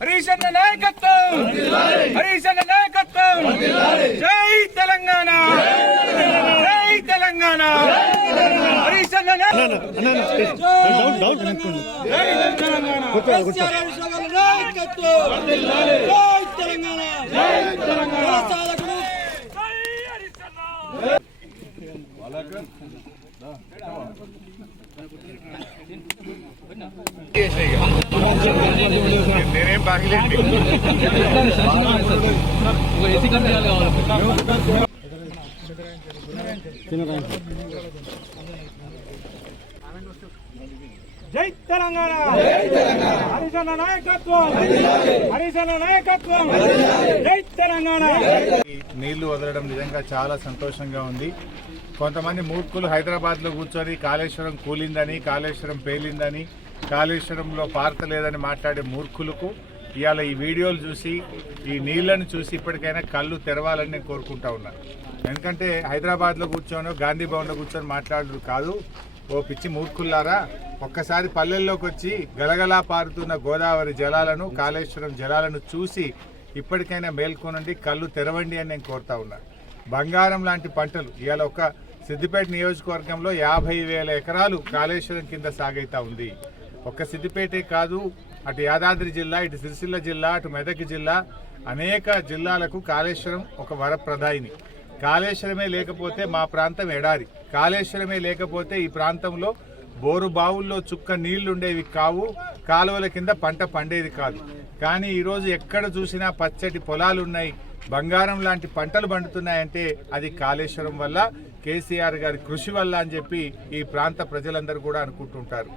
హరీష్ అన్న నాయకత్వం, హరీష్ అన్న నాయకత్వం. జై తెలంగాణ, జై తెలంగాణ. హరీష్ అన్న నాయకత్వం, జై తెలంగాణ. నేనేం బాగలేదు. జై తెలంగాణ, హరీష్ అన్న నాయకత్వం, హరీష్ అన్న నాయకత్వం. జై తెలంగాణ. నీళ్లు వదలడం నిజంగా చాలా సంతోషంగా ఉంది. కొంతమంది మూర్ఖులు హైదరాబాద్లో కూర్చొని కాళేశ్వరం కూలిందని, కాళేశ్వరం పేలిందని, కాళేశ్వరంలో పారతలేదని మాట్లాడే మూర్ఖులకు ఇవాళ ఈ వీడియోలు చూసి, ఈ నీళ్లను చూసి ఇప్పటికైనా కళ్ళు తెరవాలని నేను కోరుకుంటా ఉన్నాను. ఎందుకంటే హైదరాబాద్లో కూర్చొని, గాంధీ భవన్లో కూర్చొని మాట్లాడరు కాదు. ఓ పిచ్చి మూర్ఖుల్లారా, ఒక్కసారి పల్లెల్లోకి వచ్చి గలగలా పారుతున్న గోదావరి జలాలను, కాళేశ్వరం జలాలను చూసి ఇప్పటికైనా మేల్కొనండి, కళ్ళు తెరవండి అని నేను కోరుతా ఉన్నాను. బంగారం లాంటి పంటలు ఇవాళ ఒక సిద్దిపేట నియోజకవర్గంలో 50,000 ఎకరాలు కాళేశ్వరం కింద సాగైతా ఉంది. ఒక్క సిద్దిపేటే కాదు, అటు యాదాద్రి జిల్లా, ఇటు సిరిసిల్ల జిల్లా, అటు మెదక్ జిల్లా, అనేక జిల్లాలకు కాళేశ్వరం ఒక వరప్రదాయిని. కాళేశ్వరమే లేకపోతే మా ప్రాంతం ఎడారి, కాళేశ్వరమే లేకపోతే ఈ ప్రాంతంలో బోరు బావుల్లో చుక్క నీళ్లుండేవి కావు, కాలువల కింద పంట పండేది కాదు. కానీ ఈరోజు ఎక్కడ చూసినా పచ్చటి పొలాలున్నాయి, బంగారం లాంటి పంటలు పండుతున్నాయంటే అది కాళేశ్వరం వల్ల, కేసీఆర్ గారి కృషి వల్ల అని చెప్పి ఈ ప్రాంత ప్రజలందరూ కూడా అనుకుంటుంటారు.